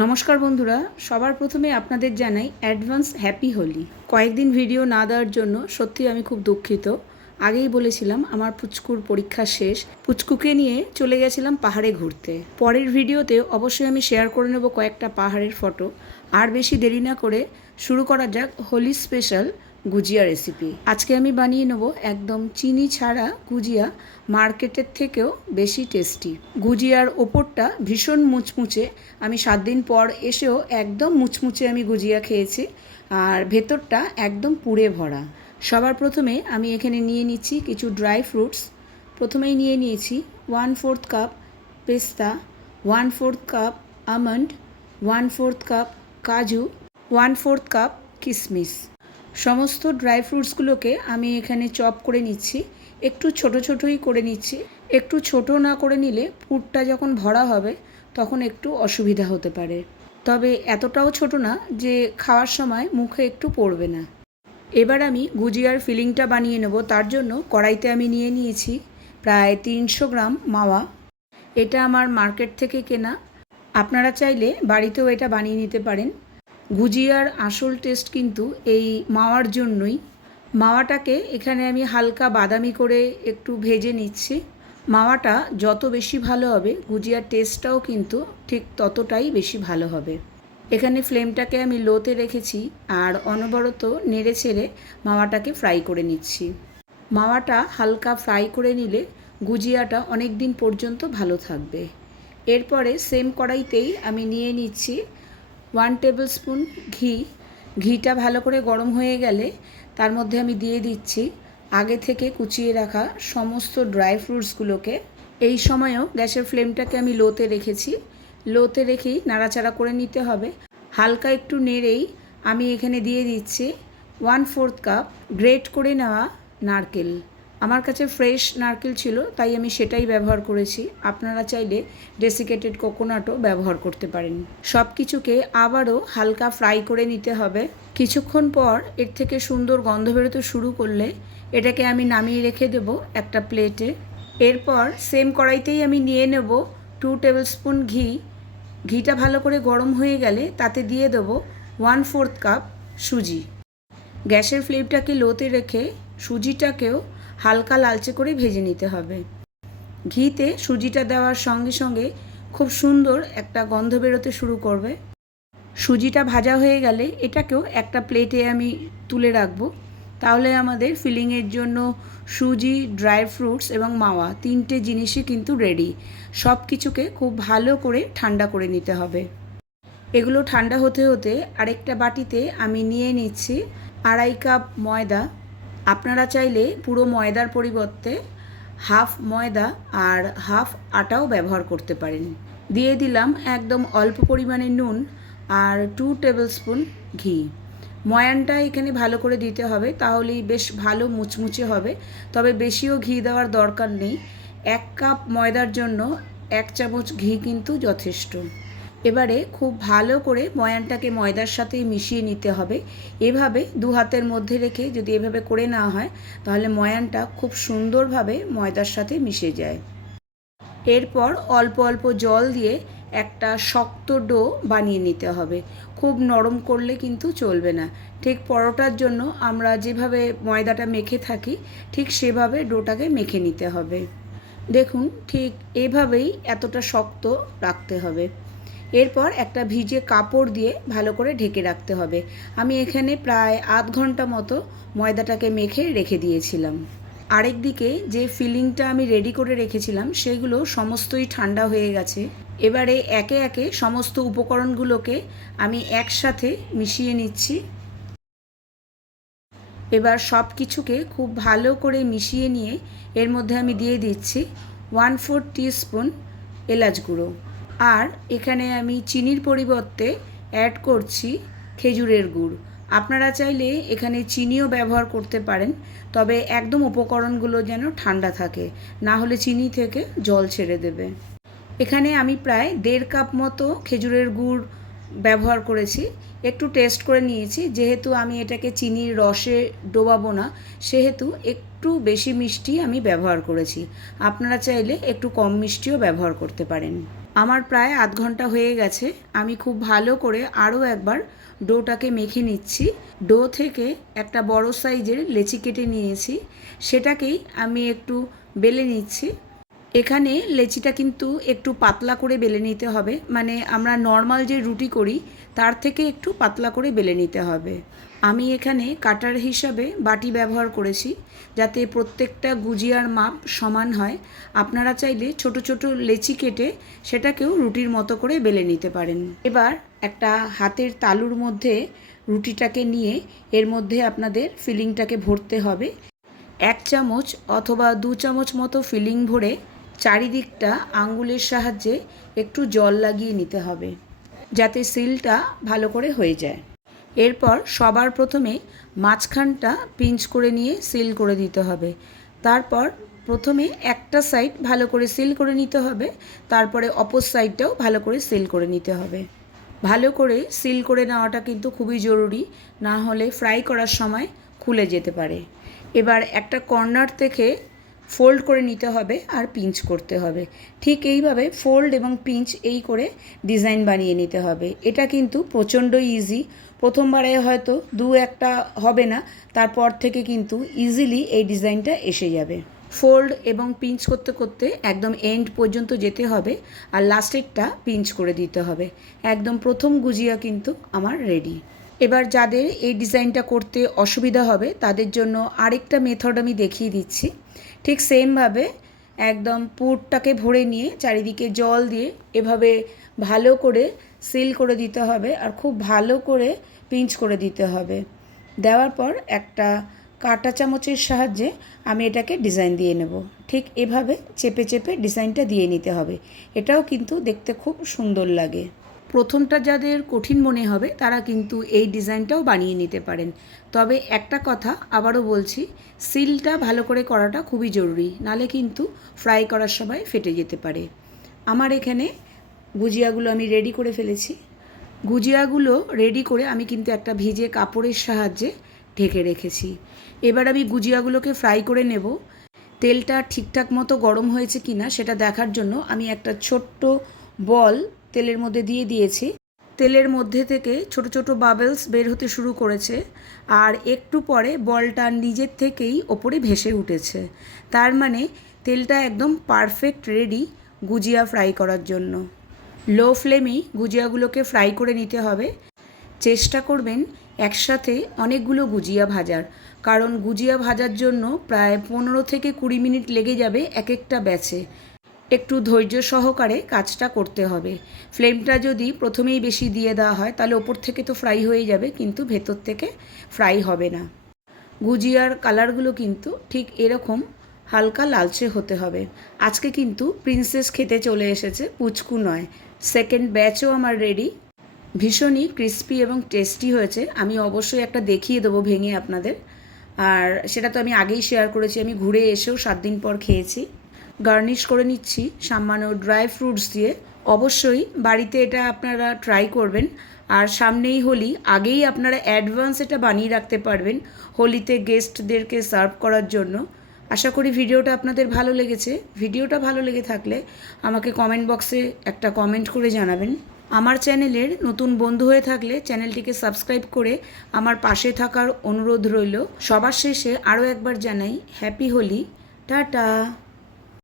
নমস্কার বন্ধুরা, সবার প্রথমে আপনাদের জানাই অ্যাডভান্স হ্যাপি হোলি। কয়েকদিন ভিডিও না দেওয়ার জন্য সত্যি আমি খুব দুঃখিত। আগেই বলেছিলাম আমার পুচকুর পরীক্ষা শেষ। পুচকুকে নিয়ে চলে গেছিলাম পাহাড়ে ঘুরতে। পরের ভিডিওতে অবশ্যই আমি শেয়ার করে নেব কয়েকটা পাহাড়ের ফটো আর বেশি দেরি না করে শুরু করা যাক হোলি স্পেশাল গুজিয়া রেসিপি আজকে আমি বানিয়ে নেব একদম চিনি ছাড়া গুজিয়া মার্কেটের থেকেও বেশি টেস্টি গুজিয়ার ওপরটা ভীষণ মুচমুচে। আমি সাত দিন পর এসেও একদম মুচমুচে আমি গুজিয়া খেয়েছি। আর ভেতরটা একদম পুড়ে ভরা। সবার প্রথমে আমি এখানে নিয়ে নিচ্ছি কিছু ড্রাই ফ্রুটস প্রথমেই নিয়ে নিয়েছি ওয়ান ফোর্থ কাপ পেস্তা one fourth cup almond one fourth cup কাজু ওয়ান ফোর্থ কাপ কিশমিশ সমস্ত ড্রাই ফ্রুটসগুলোকে আমি এখানে চপ করে নিচ্ছি। একটু ছোট ছোটই করে নিচ্ছি। একটু ছোট না করে নিলে পুরটা যখন ভরা হবে, তখন একটু অসুবিধা হতে পারে। তবে এতটাও ছোট না যে খাওয়ার সময় মুখে একটু পড়বে না। এবার আমি গুজিয়ার ফিলিংটা বানিয়ে নেব। তার জন্য কড়াইতে আমি নিয়ে নিয়েছি প্রায় তিনশো গ্রাম মাওয়া। এটা আমার মার্কেট থেকে কেনা। আপনারা চাইলে বাড়িতেও এটা বানিয়ে নিতে পারেন। গুজিয়ার আসল টেস্ট কিন্তু এই মাওয়ার জন্যই। মাওয়াটাকে এখানে আমি হালকা বাদামি করে একটু ভেজে নিচ্ছি। মাওয়াটা যত বেশি ভালো হবে, গুজিয়ার টেস্টটাও কিন্তু ঠিক ততটাই বেশি ভালো হবে। এখানে ফ্লেমটাকে আমি লোতে রেখেছি আর অনবরত নেড়ে ছেড়ে মাওয়াটাকে ফ্রাই করে নিচ্ছি। মাওয়াটা হালকা ফ্রাই করে নিলে গুজিয়াটা অনেক দিন পর্যন্ত ভালো থাকবে। এরপরে সেম কড়াইতেই আমি নিয়ে নিচ্ছি ওয়ান টেবিল স্পুন ঘি। ঘিটা ভালো করে গরম হয়ে গেলে তার মধ্যে আমি দিয়ে দিচ্ছি আগে থেকে কুচিয়ে রাখা সমস্ত ড্রাই ফ্রুটসগুলোকে এই সময়েও গ্যাসের ফ্লেমটাকে আমি লোতে রেখেছি। লোতে রেখেই নাড়াচাড়া করে নিতে হবে। হালকা একটু নেড়েই আমি এখানে দিয়ে দিচ্ছি ওয়ান ফোর্থ কাপ গ্রেট করে নেওয়া নারকেল। আমার কাছে ফ্রেশ নারকেল ছিল, তাই আমি সেটাই ব্যবহার করেছি। আপনারা চাইলে ডেসিকেটেড কোকোনাটও ব্যবহার করতে পারেন। সব কিছুকে আবারও হালকা ফ্রাই করে নিতে হবে। কিছুক্ষণ পর এর থেকে সুন্দর গন্ধ বেরোতে শুরু করলে এটাকে আমি নামিয়ে রেখে দেব একটা প্লেটে এরপর সেম কড়াইতেই আমি নিয়ে নেব টু টেবিল স্পুন ঘি। ঘিটা ভালো করে গরম হয়ে গেলে তাতে দিয়ে দেব ওয়ান ফোর্থ কাপ সুজি। গ্যাসের ফ্লেমটাকে লোতে রেখে সুজিটাকেও হালকা লালচে করে ভেজে নিতে হবে। ঘিতে সুজিটা দেওয়ার সঙ্গে সঙ্গে খুব সুন্দর একটা গন্ধ বেরোতে শুরু করবে। সুজিটা ভাজা হয়ে গেলে এটাকেও একটা প্লেটে আমি তুলে রাখব। তাহলে আমাদের ফিলিংয়ের জন্য সুজি, ড্রাই ফ্রুটস এবং মাওয়া তিনটে জিনিসই কিন্তু রেডি। সব কিছুকে খুব ভালো করে ঠান্ডা করে নিতে হবে। এগুলো ঠান্ডা হতে হতে আরেকটা বাটিতে আমি নিয়ে নিচ্ছি আড়াই কাপ ময়দা আপনারা চাইলে পুরো ময়দার পরিবর্তে হাফ ময়দা আর হাফ আটাও ব্যবহার করতে পারেন। দিয়ে দিলাম একদম অল্প পরিমাণে নুন আর টু টেবিল স্পুন ঘি। ময়ানটা এখানে ভালো করে দিতে হবে, তাহলেই বেশ ভালো মুচমুচে হবে। তবে বেশিও ঘি দেওয়ার দরকার নেই। এক কাপ ময়দার জন্য এক চামচ ঘি কিন্তু যথেষ্ট। এবারে খুব ভালো করে ময়ানটাকে ময়দার সাথে মিশিয়ে নিতে হবে। এভাবে দু হাতের মধ্যে রেখে যদি এভাবে করে নেওয়া হয়, তাহলে ময়ানটা খুব সুন্দরভাবে ময়দার সাথে মিশে যায়। এরপর অল্প অল্প জল দিয়ে একটা শক্ত ডো বানিয়ে নিতে হবে। খুব নরম করলে কিন্তু চলবে না। ঠিক পরোটার জন্য আমরা যেভাবে ময়দাটা মেখে থাকি, ঠিক সেভাবে ডোটাকে মেখে নিতে হবে। দেখুন, ঠিক এভাবেই এতটা শক্ত রাখতে হবে। এরপর একটা ভিজে কাপড় দিয়ে ভালো করে ঢেকে রাখতে হবে। আমি এখানে প্রায় আধ ঘণ্টা মতো ময়দাটাকে মেখে রেখে দিয়েছিলাম। আরেক দিকে যে ফিলিংটা আমি রেডি করে রেখেছিলাম, সেগুলো সমস্তই ঠান্ডা হয়ে গেছে। এবারে একে একে সমস্ত উপকরণগুলোকে আমি একসাথে মিশিয়ে নিচ্ছি। এবার সব কিছুকে খুব ভালো করে মিশিয়ে নিয়ে এর মধ্যে আমি দিয়ে দিচ্ছি ওয়ান ফোর স্পুন এলাচ গুঁড়ো। আর এখানে আমি চিনির পরিবর্তে অ্যাড করছি খেজুরের গুড়। আপনারা চাইলে এখানে চিনিও ব্যবহার করতে পারেন, তবে একদম উপকরণগুলো যেন ঠান্ডা থাকে, না হলে চিনি থেকে জল ছেড়ে দেবে। এখানে আমি প্রায় দেড় কাপ মতো খেজুরের গুড় ব্যবহার করেছি, একটু টেস্ট করে নিয়েছি। যেহেতু আমি এটাকে চিনির রসে ডোবাবো না, সেহেতু একটু বেশি মিষ্টি আমি ব্যবহার করেছি। আপনারা চাইলে একটু কম মিষ্টিও ব্যবহার করতে পারেন। আমার প্রায় আধ ঘণ্টা হয়ে গেছে। আমি খুব ভালো করে আরও একবার ডোটাকে মেখে নিচ্ছি। ডো থেকে একটা বড় সাইজের লেচি কেটে নিয়েছি। সেটাকেই আমি একটু বেলে নিচ্ছি। এখানে লেচিটা কিন্তু একটু পাতলা করে বেলে নিতে হবে। মানে আমরা নর্মাল যে রুটি করি তার থেকে একটু পাতলা করে বেলে নিতে হবে। আমি এখানে কাটার হিসাবে বাটি ব্যবহার করেছি, যাতে প্রত্যেকটা গুজিয়ার মাপ সমান হয়। আপনারা চাইলে ছোট ছোট লেচি কেটে সেটাকেও রুটির মতো করে বেলে নিতে পারেন। এবার একটা হাতের তালুর মধ্যে রুটিটাকে নিয়ে এর মধ্যে আপনাদের ফিলিংটাকে ভরতে হবে। এক চামচ অথবা দু চামচ মতো ফিলিং ভরে চারিদিকটা আঙ্গুলের সাহায্যে একটু জল লাগিয়ে নিতে হবে। যাতে সিলটা ভালো করে হয়ে যায়। এরপর সবার প্রথমে মাঝখানটা পিঞ্চ করে নিয়ে সিল করে দিতে হবে। তারপর প্রথমে একটা সাইড ভালো করে সিল করে নিতে হবে, তারপরে অপর সাইডটাও ভালো করে সিল করে নিতে হবে। ভালো করে সিল করে নেওয়াটা কিন্তু খুবই জরুরি, না হলে ফ্রাই করার সময় খুলে যেতে পারে। এবার একটা কর্নার থেকে ফোল্ড করে নিতে হবে আর পিঞ্চ করতে হবে। ঠিক এইভাবে ফোল্ড এবং পিঞ্চ এই করে ডিজাইন বানিয়ে নিতে হবে। এটা কিন্তু প্রচণ্ড ইজি প্রথমবারে হয়তো দু একটা হবে না, তারপর থেকে কিন্তু ইজিলি এই ডিজাইনটা এসে যাবে। ফোল্ড এবং পিঞ্চ করতে করতে একদম এন্ড পর্যন্ত যেতে হবে আর লাস্টেরটা পিঞ্চ করে দিতে হবে। একদম প্রথম গুজিয়া কিন্তু আমার রেডি এবার যাদের এই ডিজাইনটা করতে অসুবিধা হবে, তাদের জন্য আরেকটা মেথড আমি দেখিয়ে দিচ্ছি। ঠিক সেমভাবে একদম পুরটাকে ভরে নিয়ে চারিদিকে জল দিয়ে এভাবে ভালো করে সিল করে দিতে হবে আর খুব ভালো করে পিঞ্চ করে দিতে হবে। দেওয়ার পর একটা কাঁটা চামচের সাহায্যে আমি এটাকে ডিজাইন দিয়ে নেব। ঠিক এভাবে চেপে চেপে ডিজাইনটা দিয়ে নিতে হবে। এটাও কিন্তু দেখতে খুব সুন্দর লাগে। প্রথমটা যাদের কঠিন মনে হবে, তারা কিন্তু এই ডিজাইনটাও বানিয়ে নিতে পারেন। তবে একটা কথা আবারও বলছি, সিলটা ভালো করে করাটা খুবই জরুরি, নালে কিন্তু ফ্রাই করার সময় ফেটে যেতে পারে। আমার এখানে গুজিয়াগুলো আমি রেডি করে ফেলেছি। গুজিয়াগুলো রেডি করে আমি কিন্তু একটা ভিজে কাপড়ের সাহায্যে ঢেকে রেখেছি। এবার আমি গুজিয়াগুলোকে ফ্রাই করে নেব। তেলটা ঠিকঠাক মতো গরম হয়েছে কিনা সেটা দেখার জন্য আমি একটা ছোট্ট বল তেলের মধ্যে দিয়ে দিয়েছি। তেলের মধ্যে থেকে ছোট ছোট বাবেলস বের হতে শুরু করেছে আর একটু পরে বলটা নিজের থেকেই ওপরে ভেসে উঠেছে। তার মানে তেলটা একদম পারফেক্ট রেডি গুজিয়া ফ্রাই করার জন্য। লো ফ্লেমেই গুজিয়াগুলোকে ফ্রাই করে নিতে হবে। চেষ্টা করবেন একসাথে অনেকগুলো গুজিয়া ভাজার, কারণ গুজিয়া ভাজার জন্য প্রায় পনেরো থেকে কুড়ি মিনিট লেগে যাবে এক একটা ব্যাচে একটু ধৈর্য সহকারে কাজটা করতে হবে। ফ্লেমটা যদি প্রথমেই বেশি দিয়ে দেওয়া হয়, তাহলে ওপর থেকে তো ফ্রাই হয়ে যাবে, কিন্তু ভেতর থেকে ফ্রাই হবে না। গুজিয়ার কালারগুলো কিন্তু ঠিক এরকম হালকা লালচে হতে হবে। আজকে কিন্তু প্রিন্সেস খেতে চলে এসেছে পুচকু নয়। সেকেন্ড ব্যাচও আমার রেডি। ভীষণই ক্রিস্পি এবং টেস্টি হয়েছে। আমি অবশ্যই একটা দেখিয়ে দেবো ভেঙে আপনাদের। আর সেটা তো আমি আগেই শেয়ার করেছি, আমি ঘুরে এসেও সাত দিন পর খেয়েছি। গার্নিশ করে নিচ্ছি সামান্য ড্রাই ফ্রুটস দিয়ে। অবশ্যই বাড়িতে এটা আপনারা ট্রাই করবেন। আর সামনেই হোলি, আগেই আপনারা অ্যাডভান্স এটা বানিয়ে রাখতে পারবেন হোলিতে গেস্টদেরকে সার্ভ করার জন্য। আশা করি ভিডিওটা আপনাদের ভালো লেগেছে। ভিডিওটা ভালো লেগে থাকলে আমাকে কমেন্ট বক্সে একটা কমেন্ট করে জানাবেন। আমার চ্যানেলের নতুন বন্ধু হয়ে থাকলে চ্যানেলটিকে সাবস্ক্রাইব করে আমার পাশে থাকার অনুরোধ রইল। সবার শেষে আরও একবার জানাই হ্যাপি হোলি। টাটা।